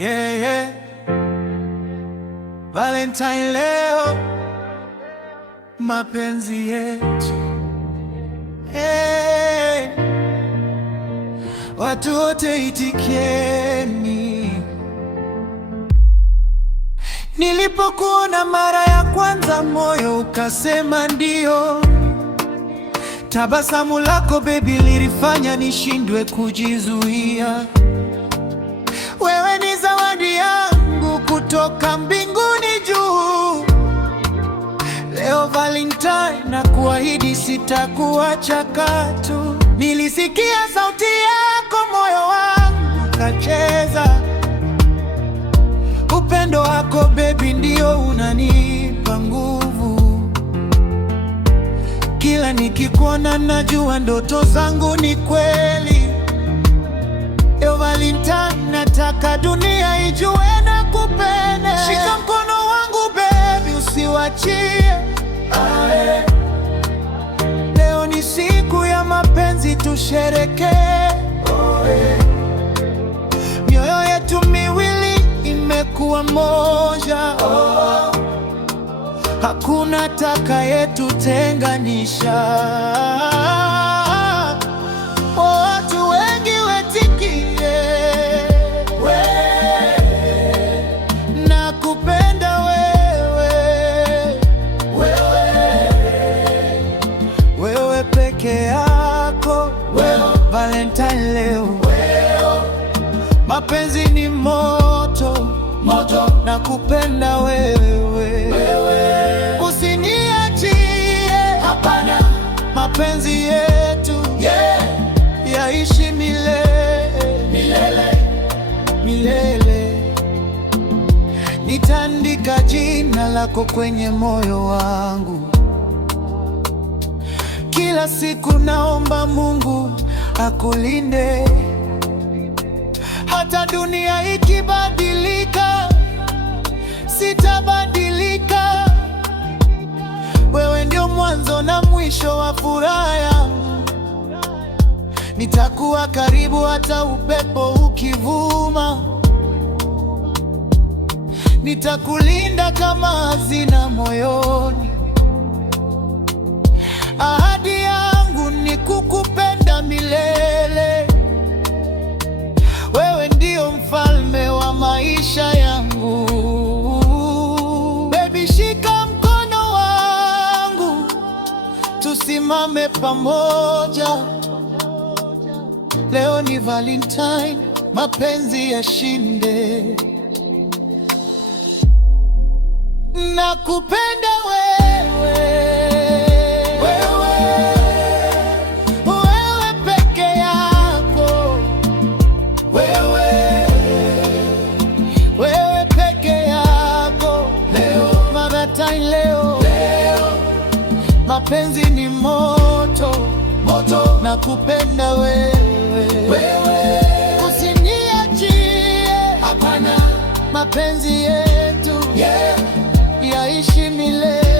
Yeah, yeah. Valentine leo, mapenzi yetu. Hey. Watu wote itikieni. Nilipokuona mara ya kwanza, moyo ukasema ndio. Tabasamu lako baby lilifanya nishindwe kujizuia. Wewe ni zawadi yangu kutoka mbinguni juu. Leo Valentine, na kuahidi sitakuacha katu. Nilisikia sauti yako, moyo wangu kacheza. Upendo wako baby ndio unanipa nguvu. Kila nikikuona najua ndoto zangu ni kweli. Leo Valentine, nataka dunia ijue na kupenda. Shika mkono wangu baby, usiwachie. Leo ni siku ya mapenzi, tusherekee. Mioyo yetu miwili imekuwa moja. Hakuna atakayetutenganisha. Watu wengi wetikie, nakupenda wewe, wewe peke yako. Valentine leo, mapenzi ni moto, nakupenda wewe, usiniachie. Hapana, mapenzi yetu yaishi milele. Nitaandika jina lako kwenye moyo wangu. Kila siku naomba Mungu akulinde. Hata dunia ikibadilika, sitabadilika. Wewe ndio mwanzo na mwisho wa furaha yangu. Nitakuwa karibu hata upepo ukivuma. Nitakulinda kama hazina moyoni. Ahadi yangu ni kukupenda milele. Wewe ndio mfalme wa maisha yangu. Baby, shika mkono wangu, tusimame pamoja. Leo ni Valentine, mapenzi yashinde. Nakupenda wewe, wewe peke yako, wewe peke yako. Leo Valentine, leo mapenzi ni moto, nakupenda wewe, usiniachie. Hapana, mapenzi yetu yaishi milele.